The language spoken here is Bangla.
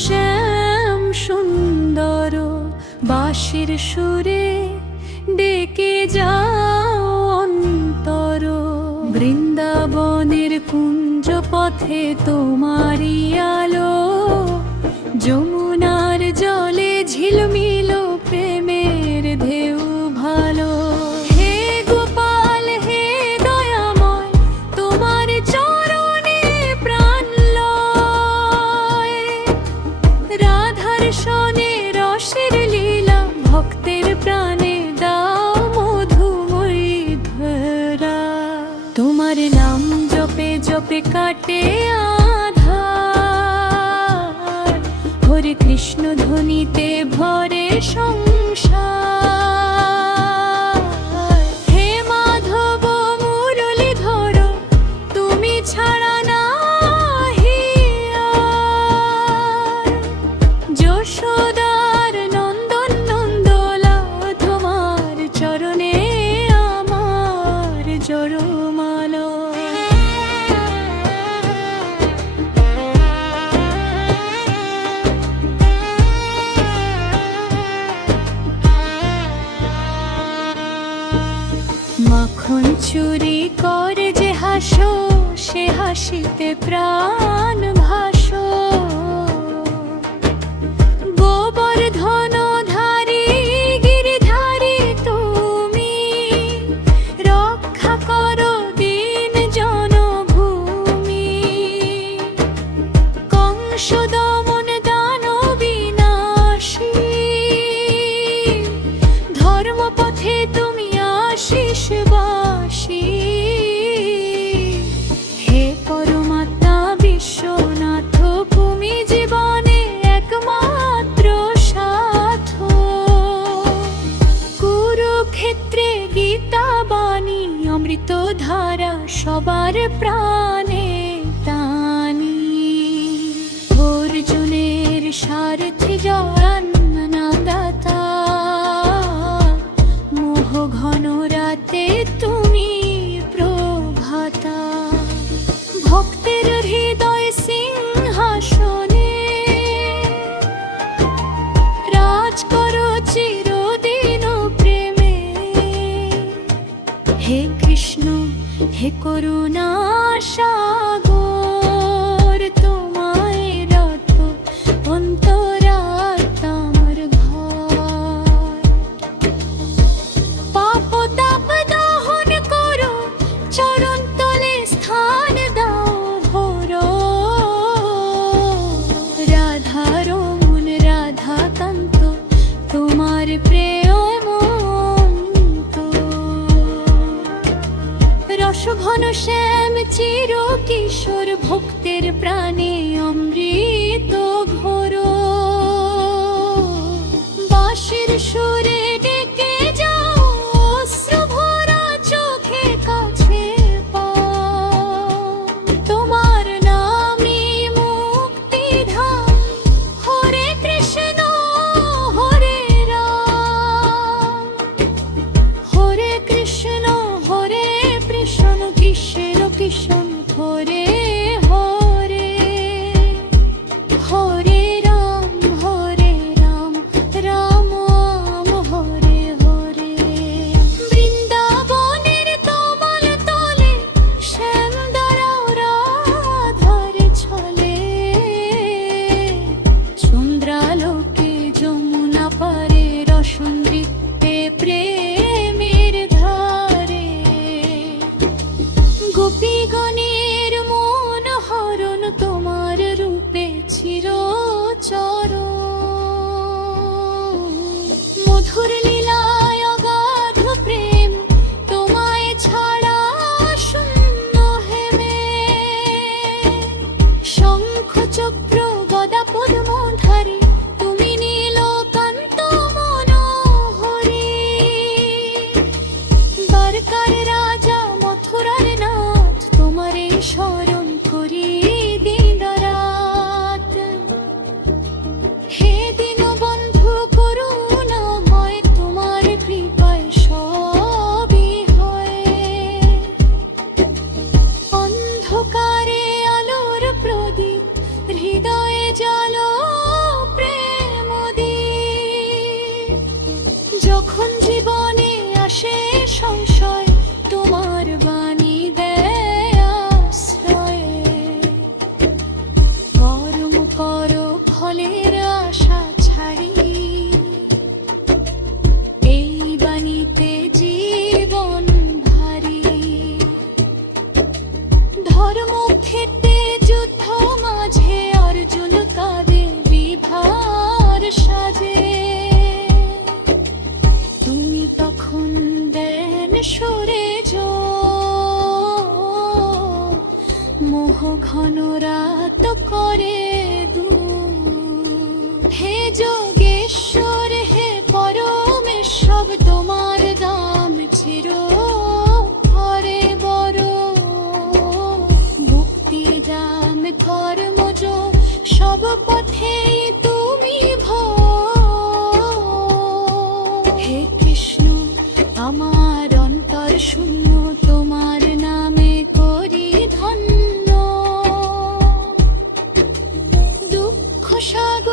শ্যাম সুন্দর বাঁশির সুরে ডেকে যাও অন্তর। বৃন্দাবনের কুঞ্জ পথে তোমারই আলো, যমুনার জলে ঝিলমিল প্রেমের ঢেউ ভালো। হে গোপাল হে দয়াময়, তোমার চরণে প্রাণ লয়। রাধার সনে রসের লীলা, ভক্তের প্রাণে দাও মধুময়ী ধরা। তোমার নাম জপে জপে কাটে আধার, হরে কৃষ্ণ ধ্বনিতে ভরে সংসার। হে মাধব মুরলীধর, তুমি ছাড়া নাহি আর। যশোদার নন্দন নন্দলা, তোমার চরণে আমার জড়মালো। মাখন চুরি করে যে হাসো, সে হাসিতে প্রাণ ভাসো। গোবর্ধন ধারী গিরিধারী তুমি, রক্ষা করো দীন জনভূমি। কংস দমন দানব বিনাশী, ধর্মপথে তুমি আশিস বাসী। হে পরমাত্মা বিশ্বনাথ, তুমি জীবনে একমাত্র সাথ। কুরুক্ষেত্রে গীতা বাণী, অমৃত ধারা সবার প্রাণে টানি। অর্জুনের সারথি জয়ান্নদাতা, মোহ ঘন রাতে তুমি প্রভাতা। ভক্তের হৃদয় সিংহাসনে রাজ করো চিরদিন প্রেমে। হে কৃষ্ণ হে করুণা সাগর, তোমায় রত অন্তরাত্মার ঘর। পাপ তাপ দহন করো, চরণ তলে স্থান দাও হরো। রাধার মন রাধাকান্ত, তোমার প্রেম অনন্ত। রসঘন শ্যাম চির কিশোর, ভক্তের প্রাণে অমৃত ঘোরো। বাঁশির সুরে ডেকে যাও, অশ্রুভরা চোখে কাছে পাও। তোমার নামই মুক্তিধাম, হরে কৃষ্ণ হরে রাম। হরে কৃষ্ণ হরে কৃষ্ণ, কৃষ্ণ কৃষ্ণ হরে হরে। হরে রাম রাম রাম হরে হরে। বৃন্দাবনের তমাল তলে, শ্যাম দাঁড়াও রাধার ছলে। চন্দ্রালোকে যমুনা পারে, রসন নৃত্যে প্রেমের ধারে। গোপীগণের মন হরণ, তোমার রূপে চিরচরণ। মধুর লীলায় অগাধ প্রেম, তোমায় ছাড়া শূন্য হেমে। শঙ্খ চক্র গদা পদ্মধারী, তুমি নীলকান্ত মনোহরী। দ্বারকার রাজা মথুরার নাথ, তোমারে স্মরণ করি দিন রাত। হে যোগেশ্বর হে পরমেশ্বর তোমার দাম চির হরে বড় মুক্তি দাম কর্মজ সব পথে তুমি হে কৃষ্ণ আমার অন্তর শূন্য তোমার নামে করি ধন্য দুঃখ সাগর